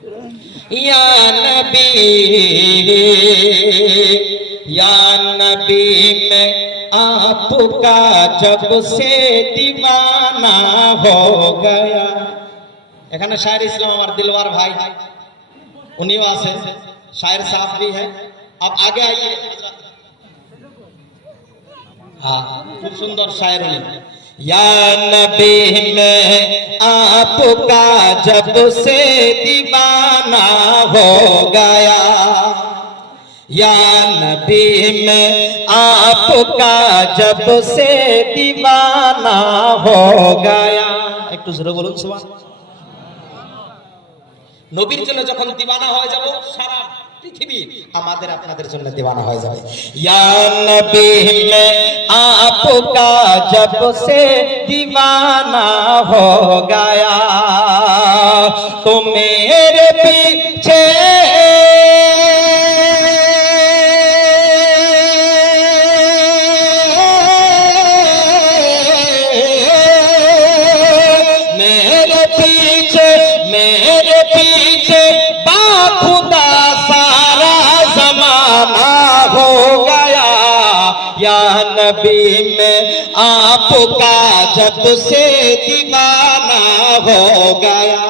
या नबी मैं आपका जब से दीवाना हो गया। এখানে शायर इस्लाम हमारे दिलवार भाई उन्हीं वासे शायर साहब भी है। आप आगे आइए। हाँ खूब सुंदर शायर है। या नबी मैं आपका जब से दीवाना हो गया। या नबी मैं आपका जब से दीवाना हो गया। एक तो जरा बोलो सुभान। নবীর জন্য যখন দিওয়ানা হয়ে যাব সারা পৃথিবী আমাদের আপনাদের জন্য দিওয়ানা হয়ে যাবে। ইয়া নবী মে আপকা জব সে দিওয়ানা হো গয়া তো মেরে পीछे मेरे पीछे बाखुदा सारा जमाना हो गया। या नबी में आपका जब से दीवाना हो गया।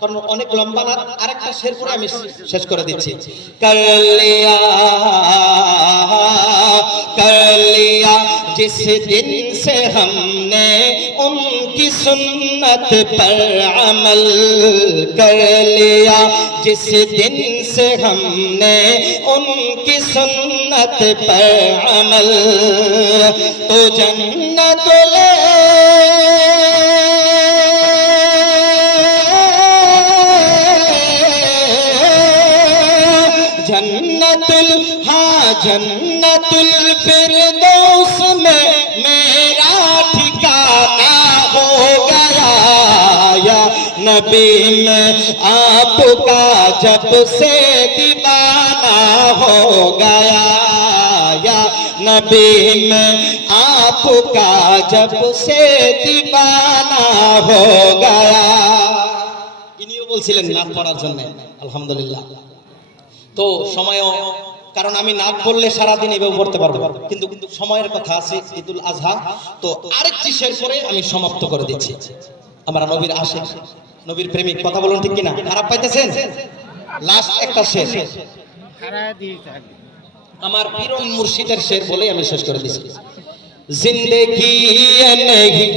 কারণ অনেক লম্বা না আরেকটা শের পরে আমি শেষ করে দিচ্ছি। कर लिया जिस दिन से हमने उनकी सुन्नत पर अमल कर लिया। जिस दिन से हमने उनकी सुन्नत पर अमल तो जन्नतुल जन्नतुल फिरदौस में मेरा ठिकाना हो गया। या नबी में आपका जब से दीवाना हो गया। या नबी में आपका जब से दीवाना हो गया। ইনিও বলছিলেন নাচ পড়ার জন্য আলহামদুলিল্লাহ। তো সময় কারণ আমি নাক বললে সারা দিন এভাবে পড়তে পারবো কিন্তু সময়ের কথা আছে ঈদুল আজহা। তো আরেকটি শের করে আমি সমাপ্ত করে দিচ্ছি। আমরা নবীর আশিক নবীর প্রেমিক কথা বলুন ঠিক কিনা? খারাপ পাইতেছেন? লাস্ট একটা শের আমার পীর মুর্শিদের শের বলে আমি শেষ করে দিচ্ছি। জিন্দেগি नहीं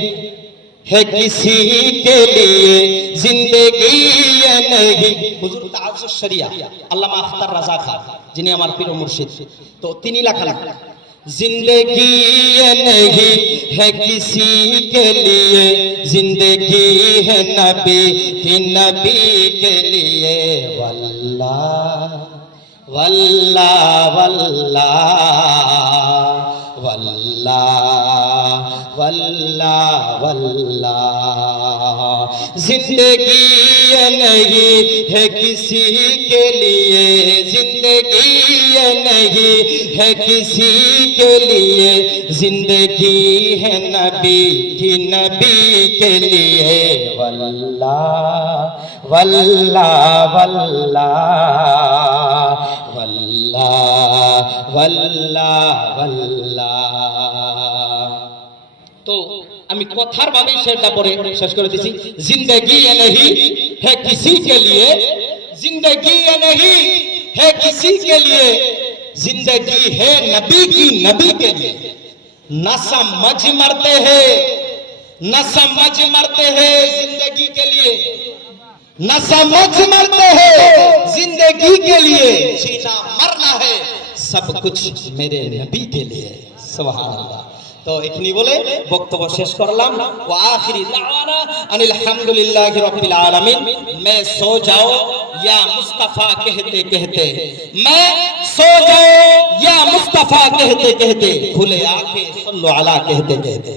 है किसी के लिए जिंदगी ये नहीं। হুজুর তাআজ্জুজ শরিয়া আল্লামা আখতার রাজা খান যিনি আমার পীর মুর্শিদ তো তিনি লেখা जिंदगी ये नहीं है किसी के लिए जिंदगी है नबी की नबी के लिए। वल्लाह वल्लाह वल्लाह वल्लाह वल्लाह वल्लाह। जिंदगी ये नहीं है किसी के लिए जिंदगी ये नहीं है किसी के लिए जिंदगी है नबी की नबी के लिए। वल्लाह वल्लाह वल्लाह वल्लाह वल्लाह वल्लाह। तो আমি কথার ভাবে সেটা পড়ে শেষ করে দিছি। जिंदगी ये नहीं है किसी के लिए जिंदगी ये नहीं है किसी के लिए जिंदगी है नबी की नबी के लिए। न समझ मरते हैं न समझ मरते हैं जिंदगी के लिए न समझ मरते हैं जिंदगी के लिए। जीना मरना है सब कुछ मेरे नबी के लिए। सुभान अल्लाह। तो इतनी बोले वक्तव्य शेष करलाम। व आखिरी दावाना अनिल हम्दुलिल्लाहि रब्बिल आलामीन। मैं सो जाओ या मुस्तफा कहते कहते मैं सो जाओ या मुस्तफा कहते कहते खुले आंखें सल्लु अला कहते कहते।